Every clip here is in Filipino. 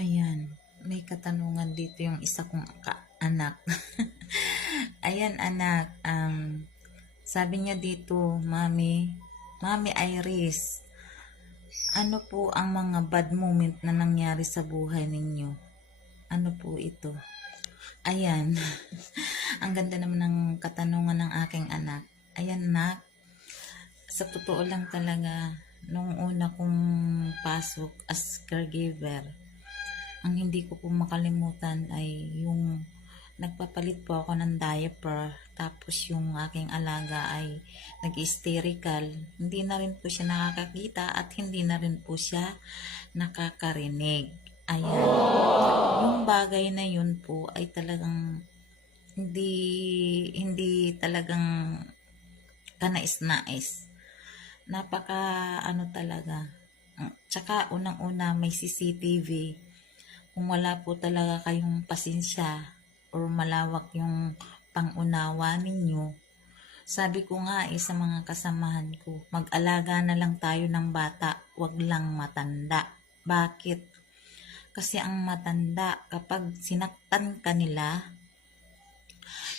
Ayan, may katanungan dito yung isa kong anak. Ayan anak, sabi niya dito, Mami Iris, ano po ang mga bad moment na nangyari sa buhay ninyo? Ano po ito? Ayan, ang ganda naman ng katanungan ng aking anak. Ayan anak, sa totoo lang talaga, nung una kong pasok as caregiver, ang hindi ko po makalimutan ay yung nagpapalit po ako ng diaper, tapos yung aking alaga ay nag-hysterical. Hindi na rin po siya nakakakita at hindi na rin po siya nakakarinig. Ayan. Yung bagay na yun po ay talagang hindi talagang kanais-nais. Napaka ano talaga. Tsaka unang-una may CCTV. Kung wala po talaga kayong pasensya or malawak yung pangunawa ninyo, sabi ko nga sa mga kasamahan ko, mag-alaga na lang tayo ng bata, wag lang matanda. Bakit? Kasi ang matanda, kapag sinaktan ka nila,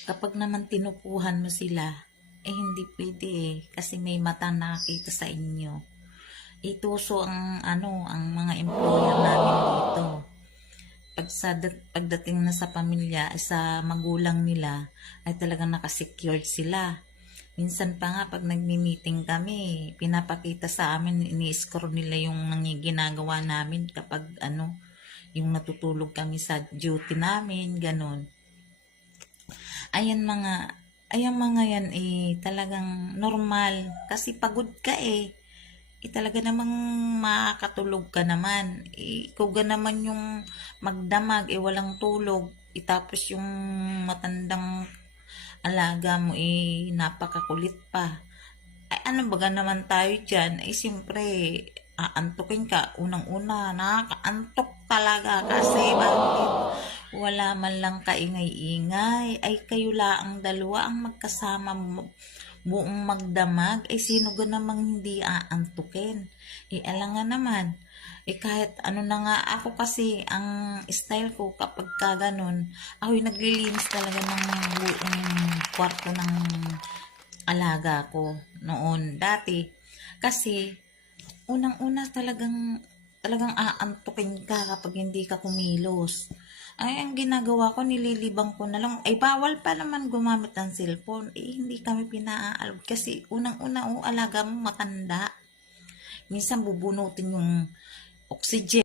kapag naman tinupuhan mo sila, hindi pwede kasi may mata nakakita sa inyo. Ituso ang mga employer namin dito. Pagdating na sa pamilya, sa magulang nila, ay talagang nakasecured sila. Minsan pa nga pag nagmi-meeting kami, pinapakita sa amin, ini-score nila yung ginagawa namin kapag yung natutulog kami sa duty namin, ganun. Ayan mga yan talagang normal kasi pagod ka talaga namang makakatulog ka naman. Ikaw ga naman yung magdamag, walang tulog. Tapos yung matandang alaga mo, napakakulit pa. Ay, ano baga naman tayo dyan? Siyempre, aantukin ka. Unang-una, nakakaantok talaga. Kasi bakit? Wala man lang kaingay-ingay. Ay, kayo laang dalawa ang magkasama mo buong magdamag, sino ga namang hindi aantukin? Alangan naman. Kahit ano na nga, ako kasi, ang style ko kapag ka ganun, ako'y naglilinis talaga ng buong kwarto ng alaga ko noon, dati. Kasi, unang-una talagang aantukin ka kapag hindi ka kumilos. Ay, ang ginagawa ko, nililibang ko na lang. Ay, bawal pa naman gumamit ng cellphone. Hindi kami pinaalog. Kasi unang-una, alaga mo matanda. Minsan bubunutin yung oxygen.